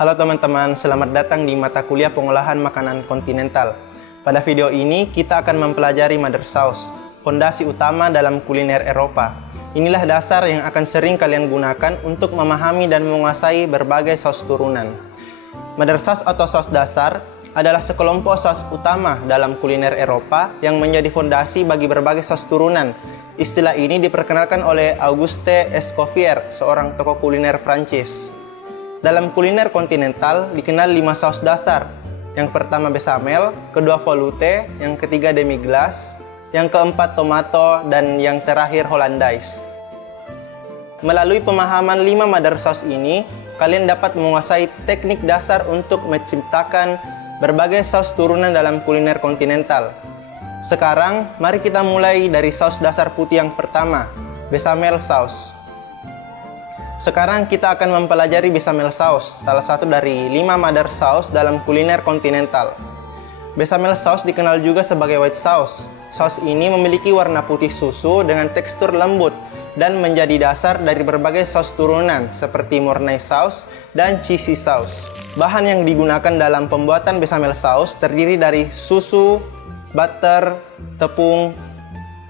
Halo teman-teman, selamat datang di mata kuliah pengolahan makanan kontinental. Pada video ini kita akan mempelajari mother sauce, fondasi utama dalam kuliner Eropa. Inilah dasar yang akan sering kalian gunakan untuk memahami dan menguasai berbagai saus turunan. Mother sauce atau saus dasar adalah sekelompok saus utama dalam kuliner Eropa yang menjadi fondasi bagi berbagai saus turunan. Istilah ini diperkenalkan oleh Auguste Escoffier, seorang tokoh kuliner Prancis. Dalam kuliner kontinental dikenal 5 saus dasar. Yang pertama bechamel, kedua velouté, yang ketiga demi-glace, yang keempat tomato, dan yang terakhir hollandaise. Melalui pemahaman 5 mother sauce ini, kalian dapat menguasai teknik dasar untuk menciptakan berbagai saus turunan dalam kuliner kontinental. Sekarang, mari kita mulai dari saus dasar putih yang pertama, bechamel sauce. Sekarang kita akan mempelajari bechamel sauce, salah satu dari 5 mother sauce dalam kuliner kontinental. Bechamel sauce dikenal juga sebagai white sauce. Saus ini memiliki warna putih susu dengan tekstur lembut dan menjadi dasar dari berbagai saus turunan seperti mornay sauce dan cheesy sauce. Bahan yang digunakan dalam pembuatan bechamel sauce terdiri dari susu, butter, tepung,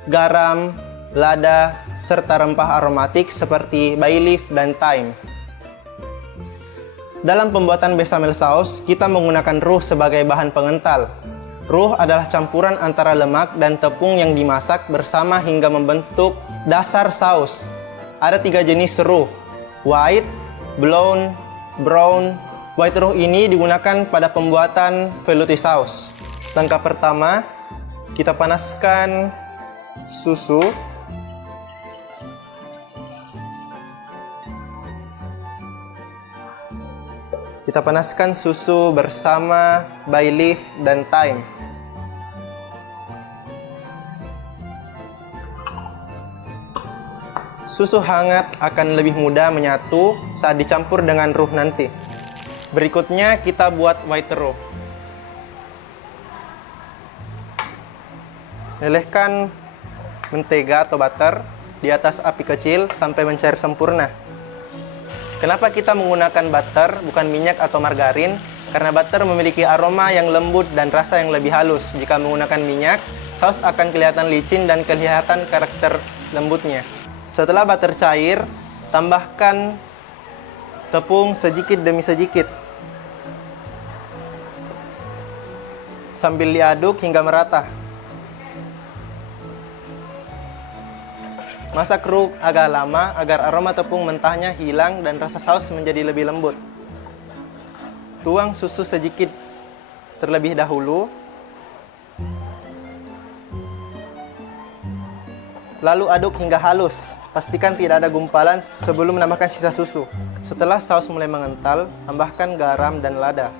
garam, lada, serta rempah aromatik seperti bay leaf dan thyme. Dalam pembuatan bechamel sauce, kita menggunakan roux sebagai bahan pengental. Roux adalah campuran antara lemak dan tepung yang dimasak bersama hingga membentuk dasar saus. Ada 3 jenis roux, white, blonde, brown. White roux ini digunakan pada pembuatan velouté sauce. Langkah pertama, kita panaskan susu. Kita panaskan susu bersama bay leaf dan thyme. Susu hangat akan lebih mudah menyatu saat dicampur dengan roux nanti. Berikutnya kita buat white roux. Lelehkan mentega atau butter di atas api kecil sampai mencair sempurna. Kenapa kita menggunakan butter bukan minyak atau margarin? Karena butter memiliki aroma yang lembut dan rasa yang lebih halus. Jika menggunakan minyak, saus akan kelihatan licin dan kelihatan karakter lembutnya. Setelah butter cair, tambahkan tepung sedikit demi sedikit sambil diaduk hingga merata. Masak roux agak lama agar aroma tepung mentahnya hilang dan rasa saus menjadi lebih lembut. Tuang susu sedikit terlebih dahulu. Lalu aduk hingga halus. Pastikan tidak ada gumpalan sebelum menambahkan sisa susu. Setelah saus mulai mengental, tambahkan garam dan lada.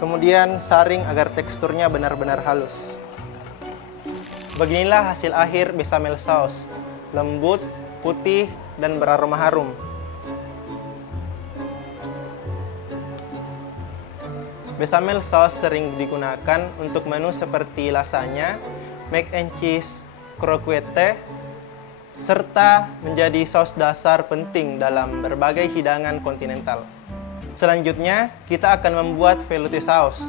Kemudian saring agar teksturnya benar-benar halus. Beginilah hasil akhir bechamel sauce, lembut, putih, dan beraroma harum. Bechamel sauce sering digunakan untuk menu seperti lasagna, mac and cheese, croquette, serta menjadi saus dasar penting dalam berbagai hidangan kontinental. Selanjutnya, kita akan membuat velouté sauce.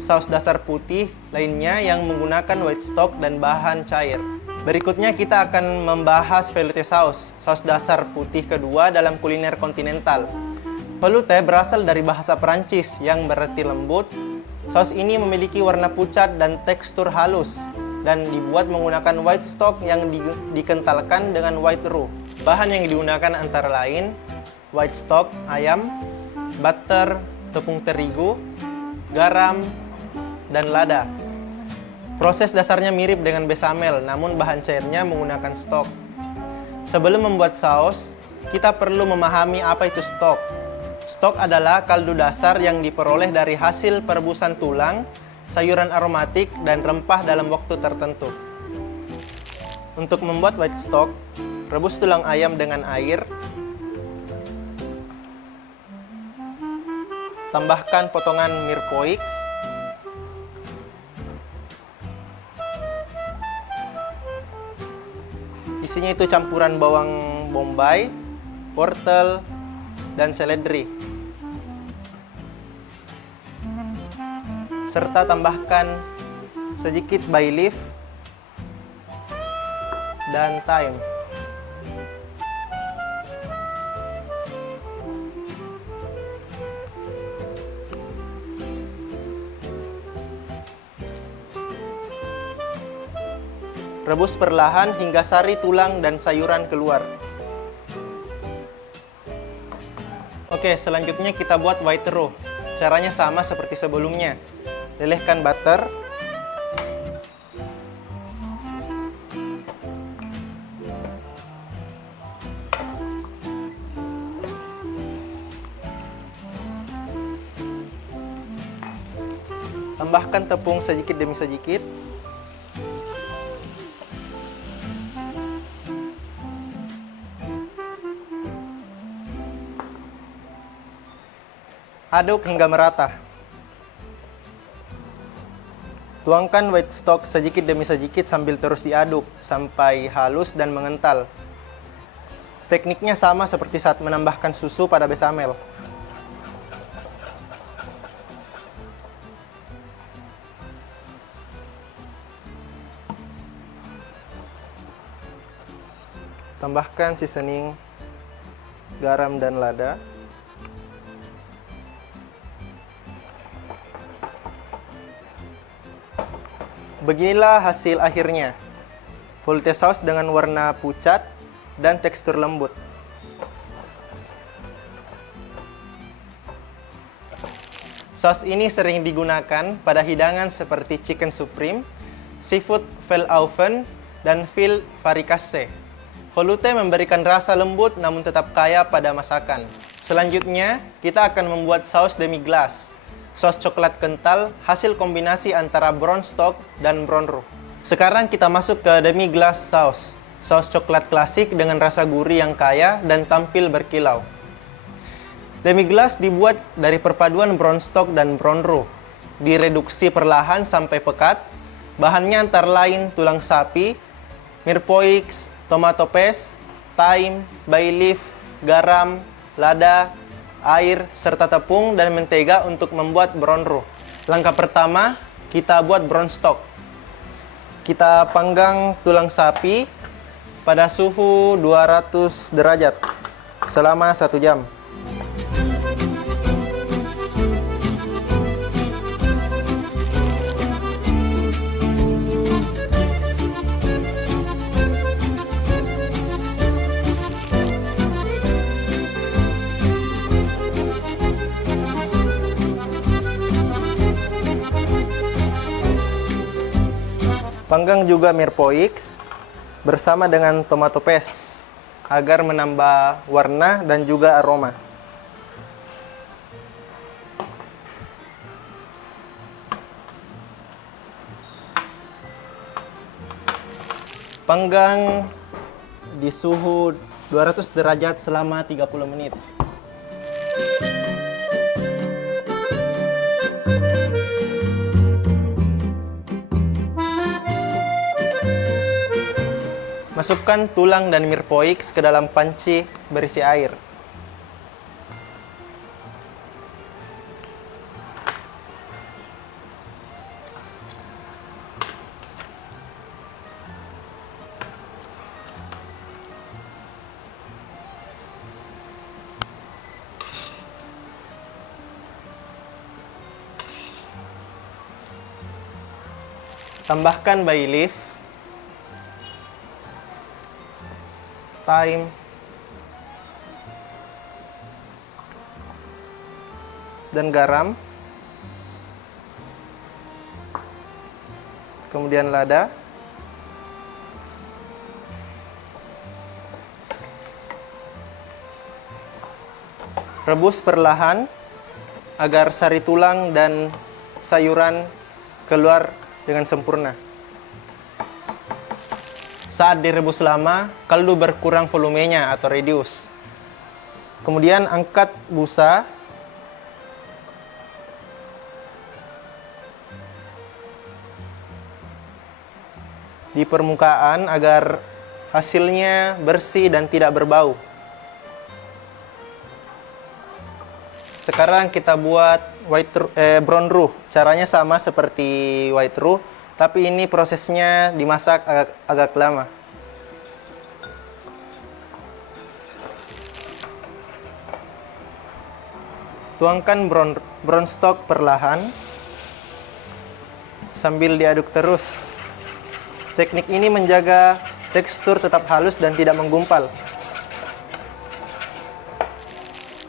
Saus dasar putih lainnya yang menggunakan white stock dan bahan cair. Berikutnya kita akan membahas velouté sauce, saus dasar putih kedua dalam kuliner kontinental. Velouté berasal dari bahasa Perancis yang berarti lembut. Saus ini memiliki warna pucat dan tekstur halus dan dibuat menggunakan white stock yang dikentalkan dengan white roux. Bahan yang digunakan antara lain white stock ayam, butter, tepung terigu, garam, dan lada. Proses dasarnya mirip dengan bechamel, namun bahan cairnya menggunakan stok. Sebelum membuat saus, kita perlu memahami apa itu stok. Stok adalah kaldu dasar yang diperoleh dari hasil perebusan tulang, sayuran aromatik, dan rempah dalam waktu tertentu. Untuk membuat white stock, rebus tulang ayam dengan air, Tambahkan potongan mirpoix. Isinya itu campuran bawang bombay, wortel, dan seledri. Serta tambahkan sedikit bay leaf dan thyme. Rebus perlahan hingga sari tulang dan sayuran keluar. Oke, selanjutnya kita buat white roux. Caranya sama seperti sebelumnya. Lelehkan butter. Tambahkan tepung sedikit demi sedikit. Aduk hingga merata. Tuangkan white stock sedikit demi sedikit sambil terus diaduk sampai halus dan mengental. Tekniknya sama seperti saat menambahkan susu pada bechamel. Tambahkan seasoning, garam dan lada. Beginilah hasil akhirnya. Volte saus dengan warna pucat dan tekstur lembut. Saus ini sering digunakan pada hidangan seperti chicken supreme, seafood velaufen, dan veal varicasse. Volte memberikan rasa lembut namun tetap kaya pada masakan. Selanjutnya, kita akan membuat saus demi-glace. Saus coklat kental, hasil kombinasi antara brown stock dan brown roux. Sekarang kita masuk ke demi-glace sauce. Saus coklat klasik dengan rasa gurih yang kaya dan tampil berkilau. Demi-glace dibuat dari perpaduan brown stock dan brown roux. Direduksi perlahan sampai pekat. Bahannya antara lain tulang sapi, mirpoix, tomato paste, thyme, bay leaf, garam, lada, air, serta tepung dan mentega untuk membuat brown roux. Langkah pertama, kita buat brown stock. Kita panggang tulang sapi pada suhu 200 derajat selama 1 jam. Panggang juga mirpoix bersama dengan tomato paste agar menambah warna dan juga aroma. Panggang di suhu 200 derajat selama 30 menit. Masukkan tulang dan mirpoix ke dalam panci berisi air. Tambahkan bay leaf, thyme, dan garam, kemudian lada, rebus perlahan agar sari tulang dan sayuran keluar dengan sempurna. Saat direbus lama, kaldu berkurang volumenya atau reduce. Kemudian angkat busa di permukaan agar hasilnya bersih dan tidak berbau. Sekarang kita buat brown roux. Caranya sama seperti white roux, tapi ini prosesnya dimasak agak lama. Tuangkan brown stock perlahan sambil diaduk terus. Teknik ini menjaga tekstur tetap halus dan tidak menggumpal.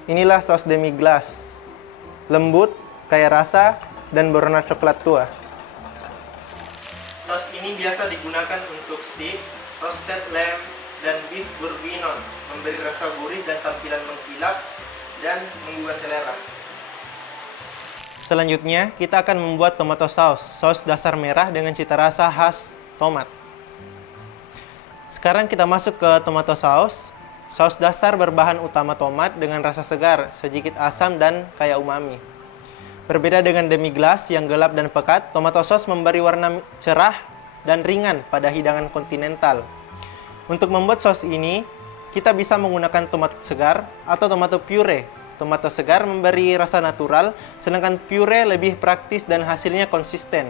Inilah saus demi-glace. Lembut, kaya rasa, dan berwarna coklat tua. Saus ini biasa digunakan untuk steak, roasted lamb, dan beef bourguignon, memberi rasa gurih dan tampilan mengkilap dan menggugah selera. Selanjutnya, kita akan membuat tomato sauce, saus dasar merah dengan cita rasa khas tomat. Sekarang kita masuk ke tomato sauce. Saus dasar berbahan utama tomat dengan rasa segar, sedikit asam dan kaya umami. Berbeda dengan demi-glace yang gelap dan pekat, tomato sauce memberi warna cerah dan ringan pada hidangan kontinental. Untuk membuat saus ini, kita bisa menggunakan tomat segar atau tomato puree. Tomato segar memberi rasa natural, sedangkan puree lebih praktis dan hasilnya konsisten.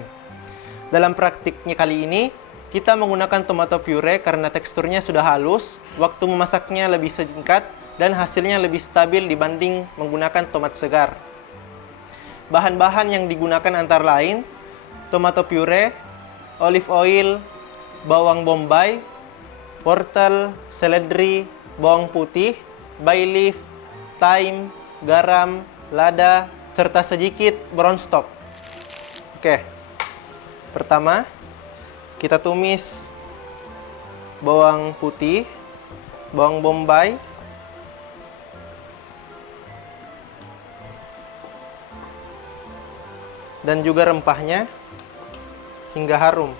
Dalam praktiknya kali ini, kita menggunakan tomato puree karena teksturnya sudah halus, waktu memasaknya lebih singkat, dan hasilnya lebih stabil dibanding menggunakan tomat segar. Bahan-bahan yang digunakan antara lain, tomato puree, olive oil, bawang bombay, wortel, seledri, bawang putih, bay leaf, thyme, garam, lada, serta sedikit brown stock. Oke, pertama, kita tumis bawang putih, bawang bombay, dan juga rempahnya hingga harum.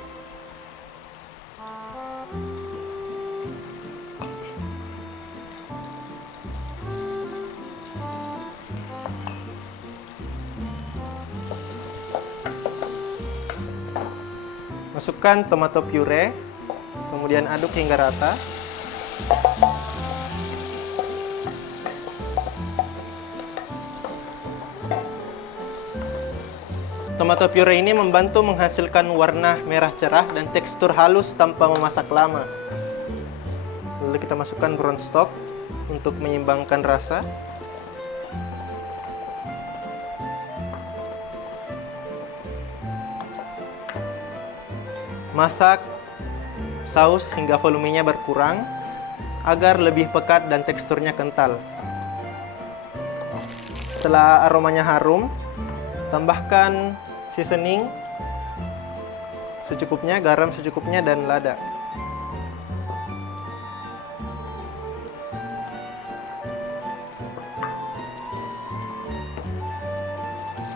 Masukkan tomato puree, kemudian aduk hingga rata. Tomato puree ini membantu menghasilkan warna merah cerah dan tekstur halus tanpa memasak lama. Lalu kita masukkan brown stock untuk menyeimbangkan rasa. Masak saus hingga volumenya berkurang agar lebih pekat dan teksturnya kental. Setelah aromanya harum, tambahkan seasoning secukupnya, garam secukupnya, dan lada.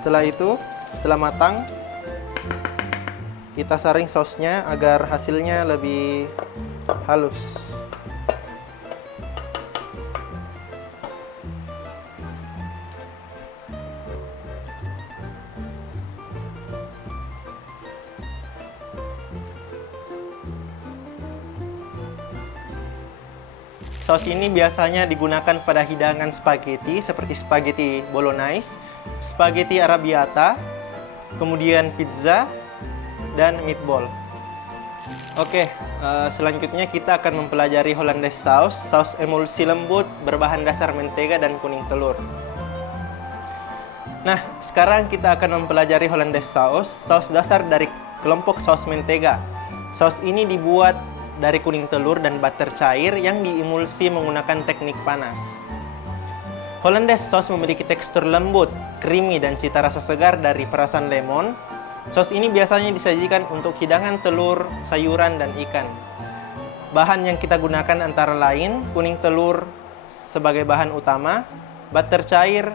Setelah matang, kita saring sausnya agar hasilnya lebih halus. Saus ini biasanya digunakan pada hidangan spaghetti seperti spaghetti bolognese, spaghetti arrabbiata, kemudian pizza, dan meatball. Oke, selanjutnya kita akan mempelajari Hollandaise sauce, saus emulsi lembut berbahan dasar mentega dan kuning telur. Nah, sekarang kita akan mempelajari Hollandaise sauce, saus dasar dari kelompok saus mentega. Saus ini dibuat dari kuning telur dan butter cair yang diemulsi menggunakan teknik panas. Hollandaise sauce memiliki tekstur lembut, creamy, dan cita rasa segar dari perasan lemon. Saus ini biasanya disajikan untuk hidangan telur, sayuran, dan ikan. Bahan yang kita gunakan antara lain kuning telur sebagai bahan utama, butter cair,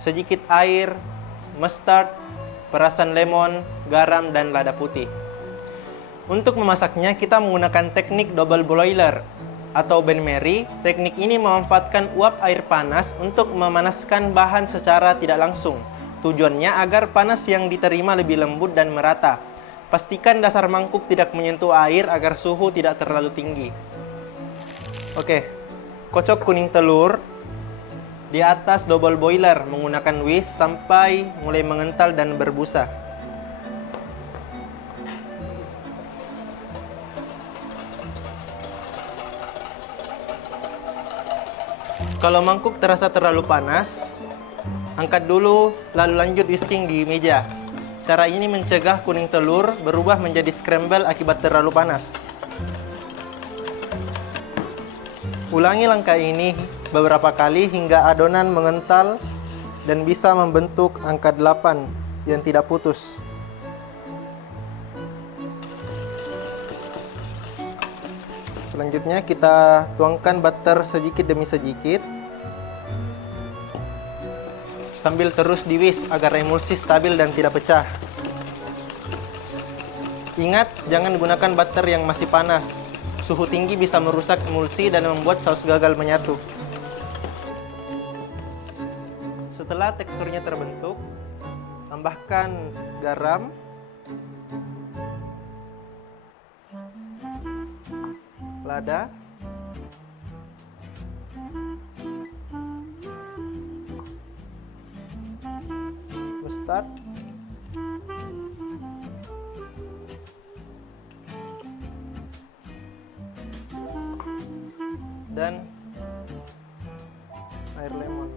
sedikit air, mustard, perasan lemon, garam, dan lada putih. Untuk memasaknya, kita menggunakan teknik double boiler atau bain-marie. Teknik ini memanfaatkan uap air panas untuk memanaskan bahan secara tidak langsung. Tujuannya agar panas yang diterima lebih lembut dan merata. Pastikan dasar mangkuk tidak menyentuh air agar suhu tidak terlalu tinggi. Oke, kocok kuning telur di atas double boiler menggunakan whisk sampai mulai mengental dan berbusa. Kalau mangkuk terasa terlalu panas, angkat dulu lalu lanjut whisking di meja. Cara ini mencegah kuning telur berubah menjadi scramble akibat terlalu panas. Ulangi langkah ini beberapa kali hingga adonan mengental dan bisa membentuk angka 8 yang tidak putus. Selanjutnya kita tuangkan butter sedikit demi sedikit sambil terus di-whisk agar emulsi stabil dan tidak pecah. Ingat, jangan gunakan butter yang masih panas. Suhu tinggi bisa merusak emulsi dan membuat saus gagal menyatu. Setelah teksturnya terbentuk, tambahkan garam, lada, mustard, dan air lemon,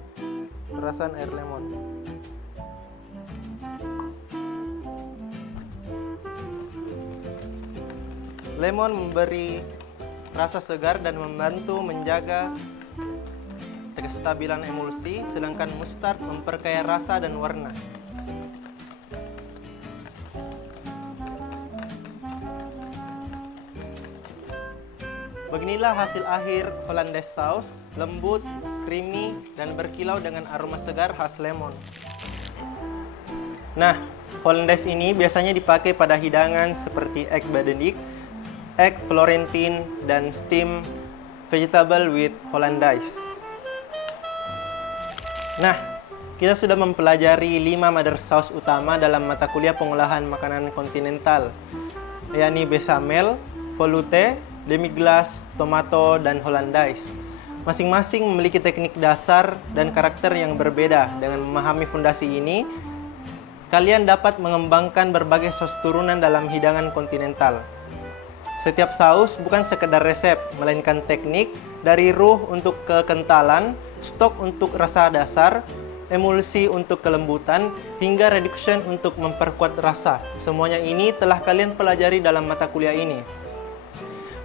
perasan air lemon. Lemon memberi rasa segar dan membantu menjaga kestabilan emulsi, sedangkan mustard memperkaya rasa dan warna. Beginilah hasil akhir Hollandaise sauce, lembut, creamy, dan berkilau dengan aroma segar khas lemon. Nah, Hollandaise ini biasanya dipakai pada hidangan seperti egg benedict, egg florentine, dan steam vegetable with Hollandaise. Nah, kita sudah mempelajari 5 mother sauce utama dalam mata kuliah pengolahan makanan kontinental, yakni bechamel, velouté, demi-glace, tomato, dan Hollandaise. Masing-masing memiliki teknik dasar dan karakter yang berbeda. Dengan memahami fondasi ini, kalian dapat mengembangkan berbagai saus turunan dalam hidangan kontinental. Setiap saus bukan sekedar resep, melainkan teknik dari ruh untuk kekentalan, stok untuk rasa dasar, emulsi untuk kelembutan, hingga reduction untuk memperkuat rasa. Semuanya ini telah kalian pelajari dalam mata kuliah ini.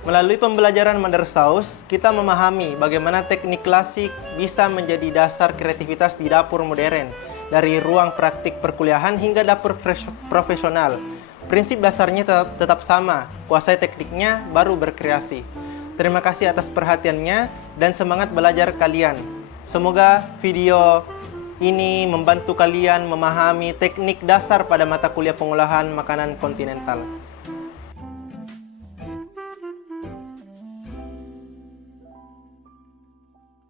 Melalui pembelajaran mother sauce, kita memahami bagaimana teknik klasik bisa menjadi dasar kreativitas di dapur modern, dari ruang praktik perkuliahan hingga dapur profesional. Prinsip dasarnya tetap sama, kuasai tekniknya baru berkreasi. Terima kasih atas perhatiannya dan semangat belajar kalian. Semoga video ini membantu kalian memahami teknik dasar pada mata kuliah pengolahan makanan kontinental.